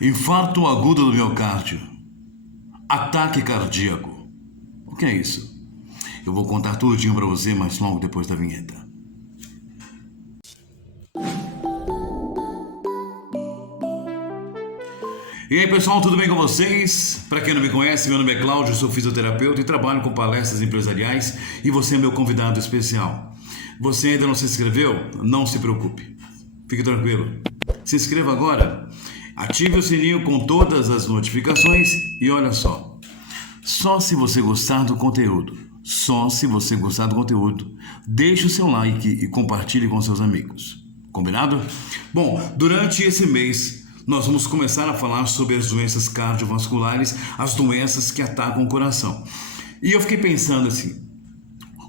Infarto agudo do miocárdio. Ataque cardíaco. O que é isso? Eu vou contar tudinho para você, mas logo depois da vinheta. E aí pessoal, tudo bem com vocês? Para quem não me conhece, meu nome é Cláudio, sou fisioterapeuta e trabalho com palestras empresariais e você é meu convidado especial. Você ainda não se inscreveu? Não se preocupe, fique tranquilo. Se inscreva agora, ative o sininho com todas as notificações e olha só se você gostar do conteúdo, deixe o seu like e compartilhe com seus amigos. Combinado? Bom, durante esse mês nós vamos começar a falar sobre as doenças cardiovasculares, as doenças que atacam o coração. E eu fiquei pensando assim,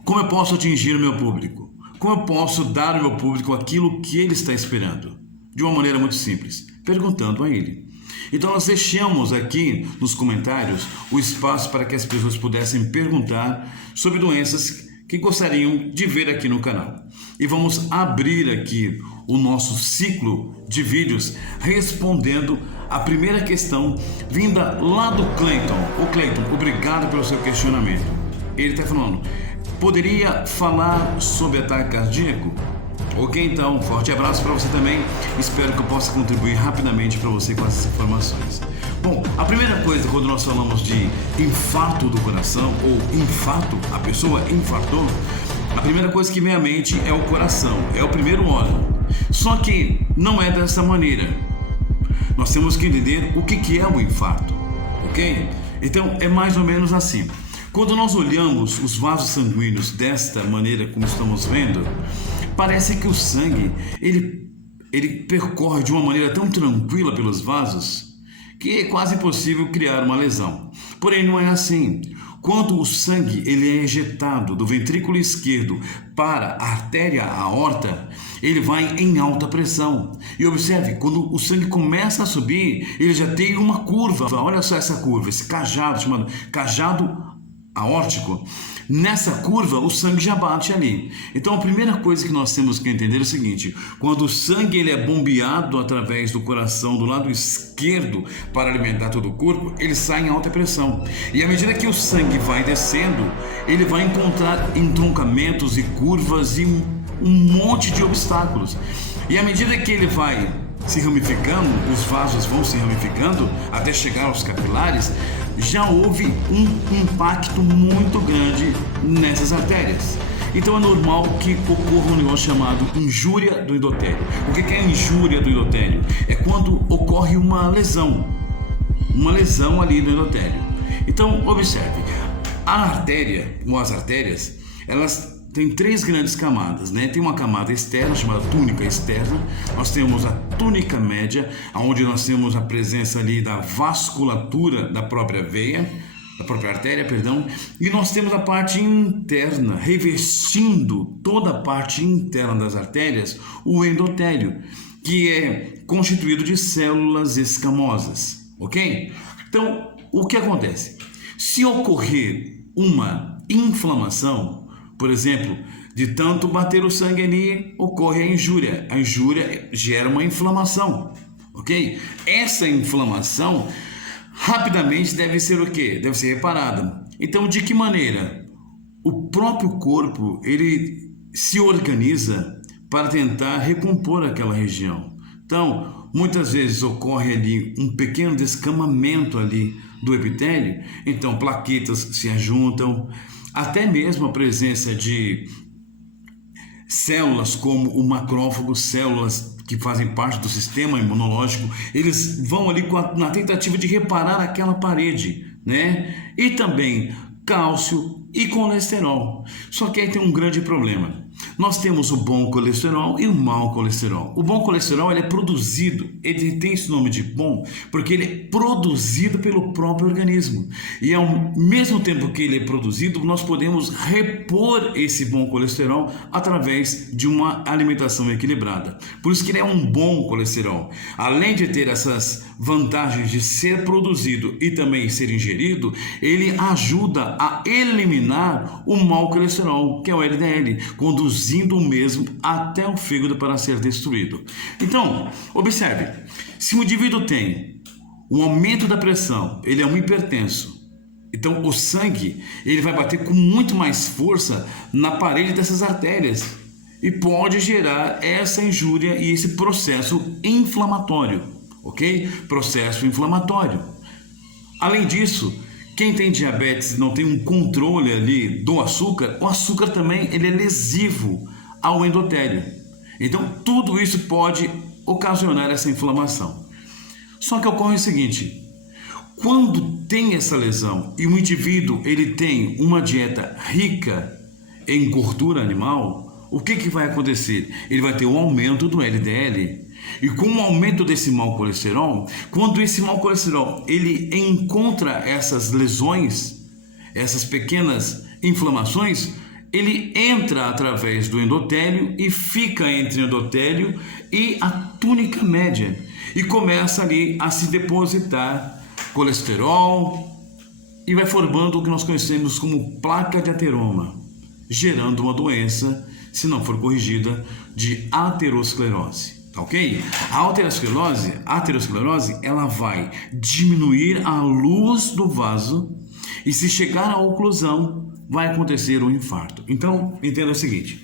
como eu posso atingir o meu público? Como eu posso dar ao meu público aquilo que ele está esperando? De uma maneira muito simples, perguntando a ele. Então nós deixamos aqui nos comentários o espaço para que as pessoas pudessem perguntar sobre doenças que gostariam de ver aqui no canal. E vamos abrir aqui o nosso ciclo de vídeos respondendo a primeira questão vinda lá do Cleiton. Ô Cleiton, obrigado pelo seu questionamento. Ele está falando, poderia falar sobre ataque cardíaco? Ok, então, forte abraço para você também. Espero que eu possa contribuir rapidamente para você com essas informações. Bom, a primeira coisa quando nós falamos de infarto do coração ou infarto, a pessoa infartou, a primeira coisa que vem à mente é o coração, é o primeiro órgão. Só que não é dessa maneira. Nós temos que entender o que é o infarto, ok? Então, é mais ou menos assim. Quando nós olhamos os vasos sanguíneos desta maneira como estamos vendo, parece que o sangue, ele percorre de uma maneira tão tranquila pelos vasos que é quase impossível criar uma lesão. Porém, não é assim. Quando o sangue ele é ejetado do ventrículo esquerdo para a artéria aorta, ele vai em alta pressão. E observe, quando o sangue começa a subir, ele já tem uma curva. Olha só essa curva, esse cajado, chamado cajado aórtico. Nessa curva o sangue já bate ali. Então a primeira coisa que nós temos que entender é o seguinte: quando o sangue ele é bombeado através do coração do lado esquerdo para alimentar todo o corpo, ele sai em alta pressão. E à medida que o sangue vai descendo, ele vai encontrar entroncamentos e curvas e um monte de obstáculos. E à medida que ele vai se ramificando, os vasos vão se ramificando até chegar aos capilares, já houve um impacto muito grande nessas artérias. Então é normal que ocorra um negócio chamado injúria do endotélio. O que é injúria do endotélio? É quando ocorre uma lesão ali no endotélio. Então observe, a artéria ou as artérias, elas tem três grandes camadas, né? Tem uma camada externa chamada túnica externa, nós temos a túnica média, onde nós temos a presença ali da vasculatura da própria veia, da própria artéria, perdão, e nós temos a parte interna, revestindo toda a parte interna das artérias, o endotélio, que é constituído de células escamosas, ok? Então, o que acontece? Se ocorrer uma inflamação, por exemplo, de tanto bater o sangue ali, ocorre a injúria. A injúria gera uma inflamação, ok? Essa inflamação rapidamente deve ser o quê? Deve ser reparada. Então, de que maneira? O próprio corpo, ele se organiza para tentar recompor aquela região. Então, muitas vezes ocorre ali um pequeno descamamento ali do epitélio, então plaquetas se ajuntam, até mesmo a presença de células como o macrófago, células que fazem parte do sistema imunológico, eles vão ali na tentativa de reparar aquela parede, né? E também cálcio e colesterol. Só que aí tem um grande problema. Nós temos o bom colesterol e o mau colesterol. O bom colesterol ele é produzido, ele tem esse nome de bom, porque ele é produzido pelo próprio organismo. E ao mesmo tempo que ele é produzido, nós podemos repor esse bom colesterol através de uma alimentação equilibrada. Por isso que ele é um bom colesterol. Além de ter essas vantagens de ser produzido e também ser ingerido, ele ajuda a eliminar o mau colesterol, que é o LDL, conduzindo o mesmo até o fígado para ser destruído. Então, observe, se o indivíduo tem o aumento da pressão, ele é um hipertenso. Então o sangue ele vai bater com muito mais força na parede dessas artérias e pode gerar essa injúria e esse processo inflamatório, ok? Processo inflamatório. Além disso, quem tem diabetes e não tem um controle ali do açúcar, o açúcar também ele é lesivo ao endotélio. Então tudo isso pode ocasionar essa inflamação. Só que ocorre o seguinte: quando tem essa lesão e o indivíduo ele tem uma dieta rica em gordura animal, o que vai acontecer? Ele vai ter um aumento do LDL. E com o aumento desse mau colesterol, quando esse mau colesterol ele encontra essas lesões, essas pequenas inflamações, ele entra através do endotélio e fica entre o endotélio e a túnica média e começa ali a se depositar colesterol e vai formando o que nós conhecemos como placa de ateroma, gerando uma doença, se não for corrigida, de aterosclerose, tá ok? A aterosclerose, ela vai diminuir a luz do vaso e se chegar à oclusão, vai acontecer um infarto. Então, entenda o seguinte: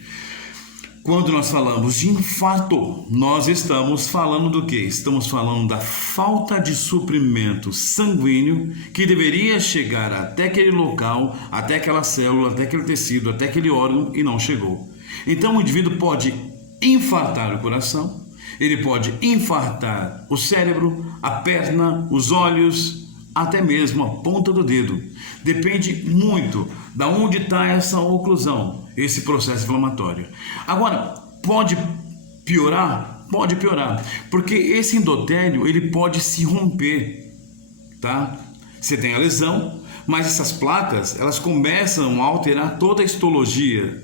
quando nós falamos de infarto, nós estamos falando do quê? Estamos falando da falta de suprimento sanguíneo que deveria chegar até aquele local, até aquela célula, até aquele tecido, até aquele órgão e não chegou. Então o indivíduo pode infartar o coração, ele pode infartar o cérebro, a perna, os olhos, até mesmo a ponta do dedo. Depende muito da onde está essa oclusão, esse processo inflamatório. Agora, pode piorar? Pode piorar, porque esse endotélio ele pode se romper, tá? Você tem a lesão, mas essas placas elas começam a alterar toda a histologia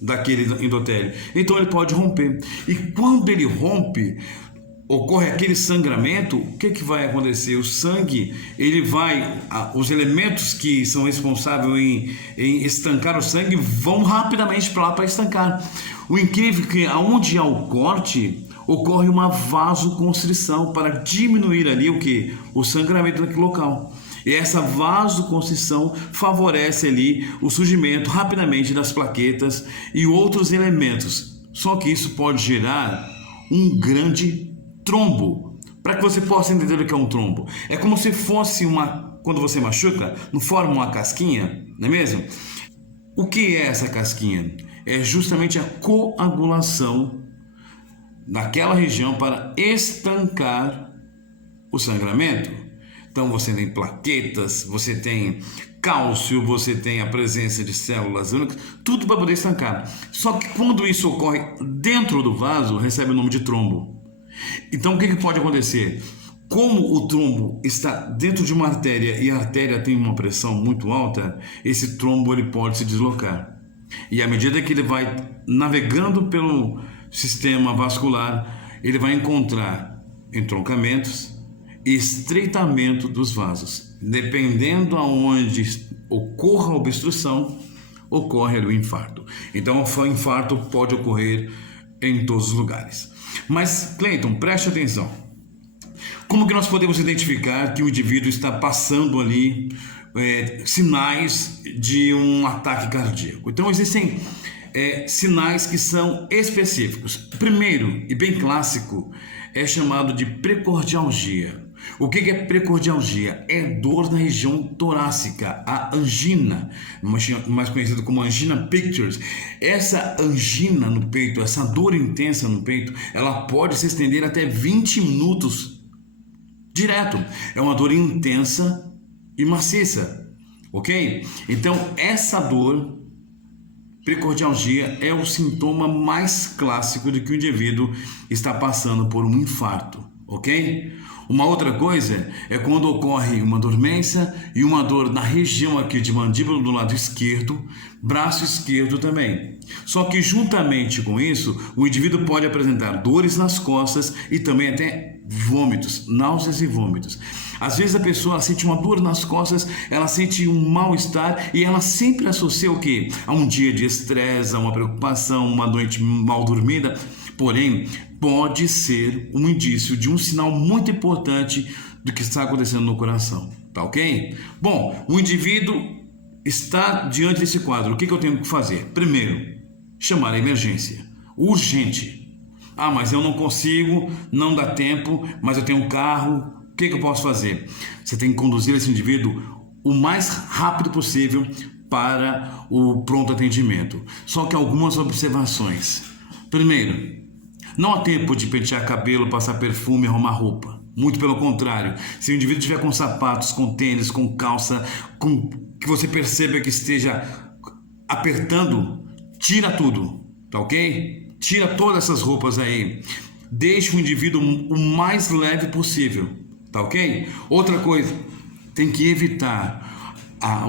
daquele endotélio. Então ele pode romper. E quando ele rompe, ocorre aquele sangramento. O que vai acontecer? O sangue, ele vai, os elementos que são responsáveis em estancar o sangue vão rapidamente para lá para estancar. O incrível é que aonde há o corte, ocorre uma vasoconstrição para diminuir ali o sangramento naquele local. E essa vasoconstrição favorece ali o surgimento rapidamente das plaquetas e outros elementos. Só que isso pode gerar um grande trombo. Para que você possa entender o que é um trombo, é como se fosse quando você machuca, não forma uma casquinha, não é mesmo? O que é essa casquinha? É justamente a coagulação naquela região para estancar o sangramento. Então você tem plaquetas, você tem cálcio, você tem a presença de células únicas, tudo para poder estancar. Só que quando isso ocorre dentro do vaso, recebe o nome de trombo. Então o que pode acontecer? Como o trombo está dentro de uma artéria e a artéria tem uma pressão muito alta, esse trombo ele pode se deslocar. E à medida que ele vai navegando pelo sistema vascular, ele vai encontrar entroncamentos, estreitamento dos vasos. Dependendo aonde ocorra a obstrução, ocorre ali o infarto. Então o infarto pode ocorrer em todos os lugares. Mas, Cleiton, preste atenção. Como que nós podemos identificar que o indivíduo está passando ali sinais de um ataque cardíaco? Então existem sinais que são específicos. Primeiro, e bem clássico, é chamado de precordialgia. O que é precordialgia? É dor na região torácica, a angina, mais conhecida como angina pictures. Essa angina no peito, essa dor intensa no peito, ela pode se estender até 20 minutos direto. É uma dor intensa e maciça, ok? Então essa dor, precordialgia, é o sintoma mais clássico de que o indivíduo está passando por um infarto, ok? Uma outra coisa é quando ocorre uma dormência e uma dor na região aqui de mandíbula do lado esquerdo, braço esquerdo também. Só que juntamente com isso, o indivíduo pode apresentar dores nas costas e também até vômitos, náuseas e vômitos. Às vezes a pessoa sente uma dor nas costas, ela sente um mal-estar e ela sempre associa o quê? A um dia de estresse, a uma preocupação, uma noite mal dormida. Porém, pode ser um indício de um sinal muito importante do que está acontecendo no coração, tá ok? Bom, o indivíduo está diante desse quadro, o que eu tenho que fazer? Primeiro, chamar a emergência, urgente. Ah, mas eu não consigo, não dá tempo, mas eu tenho um carro, o que eu posso fazer? Você tem que conduzir esse indivíduo o mais rápido possível para o pronto atendimento. Só que algumas observações. Primeiro, não há tempo de pentear cabelo, passar perfume, arrumar roupa. Muito pelo contrário, se o indivíduo estiver com sapatos, com tênis, com calça, com que você perceba que esteja apertando, tira tudo, tá ok? Tira todas essas roupas aí. Deixe o indivíduo o mais leve possível, tá ok? Outra coisa, tem que evitar.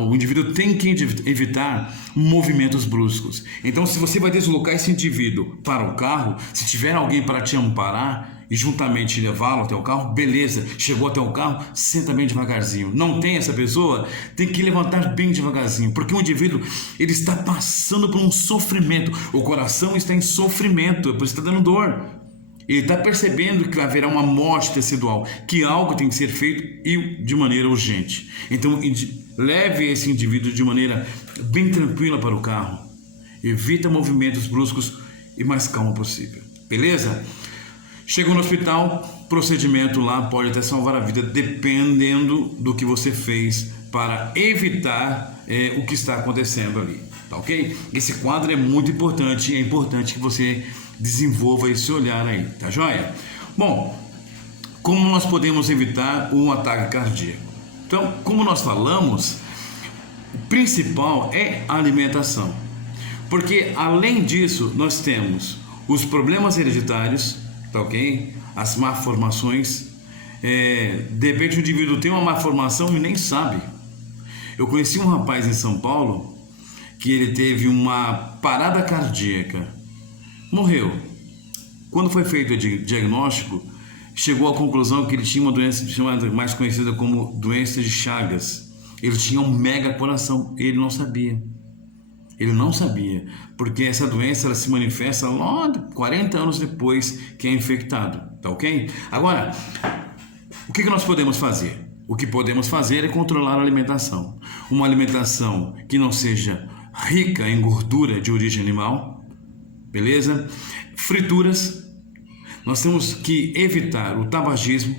O indivíduo tem que evitar movimentos bruscos. Então, se você vai deslocar esse indivíduo para o carro, se tiver alguém para te amparar e juntamente levá-lo até o carro, beleza, chegou até o carro, senta bem devagarzinho. Não tem essa pessoa, tem que levantar bem devagarzinho, porque o indivíduo, ele está passando por um sofrimento, o coração está em sofrimento, por isso está dando dor. Ele está percebendo que haverá uma morte tecidual, que algo tem que ser feito e de maneira urgente. Então, leve esse indivíduo de maneira bem tranquila para o carro. Evita movimentos bruscos e mais calmo possível. Beleza? Chegou no hospital, procedimento lá pode até salvar a vida, dependendo do que você fez para evitar o que está acontecendo ali. Tá ok? Esse quadro é muito importante e é importante que você desenvolva esse olhar aí, tá joia? Bom, como nós podemos evitar um ataque cardíaco? Então, como nós falamos, o principal é a alimentação, porque além disso nós temos os problemas hereditários, tá ok? As malformações, de repente o indivíduo tem uma malformação e nem sabe. Eu conheci um rapaz em São Paulo que ele teve uma parada cardíaca. Morreu. Quando foi feito o diagnóstico, chegou à conclusão que ele tinha uma doença mais conhecida como doença de Chagas. Ele tinha um mega coração. Ele não sabia. Ele não sabia, porque essa doença ela se manifesta logo 40 anos depois que é infectado, tá ok? Agora, o que nós podemos fazer? O que podemos fazer é controlar a alimentação. Uma alimentação que não seja rica em gordura de origem animal, beleza? Frituras. Nós temos que evitar o tabagismo.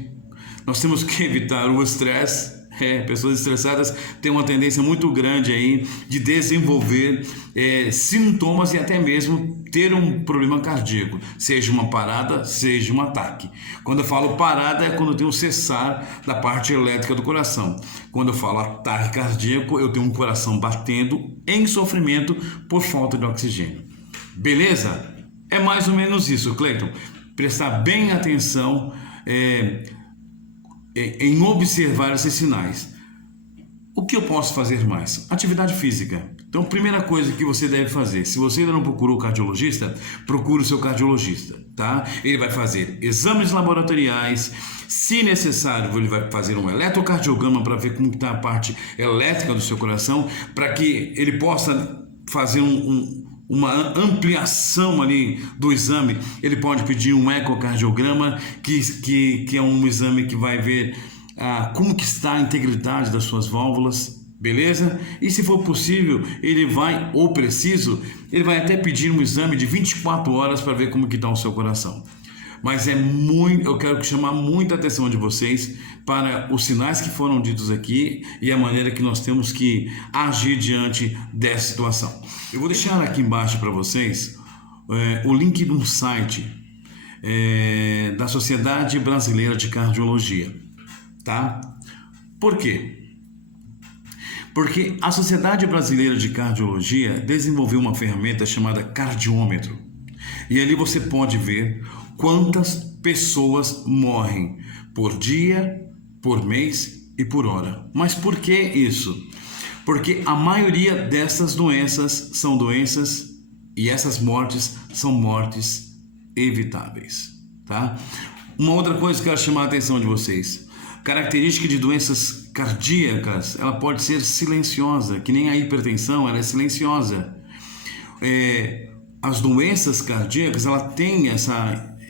Nós temos que evitar o estresse. Pessoas estressadas têm uma tendência muito grande aí de desenvolver sintomas e até mesmo ter um problema cardíaco, seja uma parada, seja um ataque. Quando eu falo parada é quando eu tenho um cessar da parte elétrica do coração. Quando eu falo ataque cardíaco, eu tenho um coração batendo em sofrimento por falta de oxigênio. Beleza? É mais ou menos isso, Cleiton. Prestar bem atenção em observar esses sinais. O que eu posso fazer mais? Atividade física. Então, primeira coisa que você deve fazer, se você ainda não procurou o cardiologista, procure o seu cardiologista, tá? Ele vai fazer exames laboratoriais, se necessário, ele vai fazer um eletrocardiograma para ver como está a parte elétrica do seu coração, para que ele possa fazer uma ampliação ali do exame. Ele pode pedir um ecocardiograma, que é um exame que vai ver como que está a integridade das suas válvulas, beleza? E se for possível, ele vai, ou preciso, ele vai até pedir um exame de 24 horas para ver como que está o seu coração. Mas eu quero chamar muita atenção de vocês para os sinais que foram ditos aqui e a maneira que nós temos que agir diante dessa situação. Eu vou deixar aqui embaixo para vocês o link de um site da Sociedade Brasileira de Cardiologia, tá? Por quê? Porque a Sociedade Brasileira de Cardiologia desenvolveu uma ferramenta chamada cardiômetro. E ali você pode ver quantas pessoas morrem por dia, por mês e por hora. Mas por que isso? Porque a maioria dessas doenças são doenças e essas mortes são mortes evitáveis, tá? Uma outra coisa que eu quero chamar a atenção de vocês. Característica de doenças cardíacas, ela pode ser silenciosa, que nem a hipertensão, ela é silenciosa. As doenças cardíacas, ela tem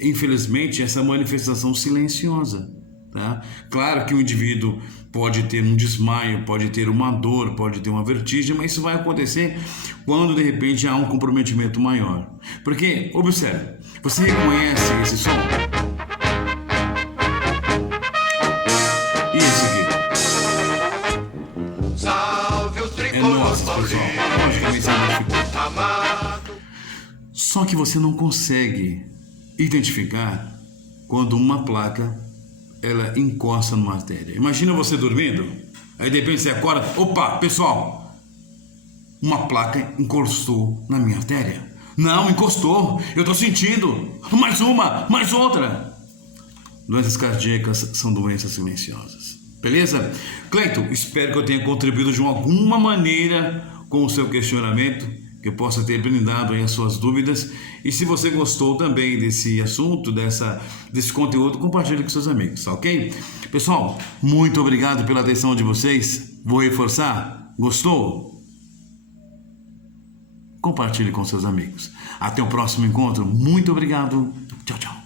infelizmente, essa manifestação silenciosa. Tá? Claro que o indivíduo pode ter um desmaio, pode ter uma dor, pode ter uma vertigem, mas isso vai acontecer quando de repente há um comprometimento maior. Porque, observe, você reconhece esse som? E esse aqui? É nosso, pessoal. Logicamente, só que você não consegue identificar quando uma placa ela encosta numa artéria. Imagina você dormindo, aí de repente você acorda, opa, pessoal, uma placa encostou na minha artéria. Não, encostou, eu tô sentindo, mais uma, mais outra. Doenças cardíacas são doenças silenciosas. Beleza? Cleiton, espero que eu tenha contribuído de alguma maneira com o seu questionamento, que eu possa ter blindado aí as suas dúvidas. E se você gostou também desse assunto, desse conteúdo, compartilhe com seus amigos, ok? Pessoal, muito obrigado pela atenção de vocês. Vou reforçar. Gostou? Compartilhe com seus amigos. Até o próximo encontro. Muito obrigado. Tchau, tchau.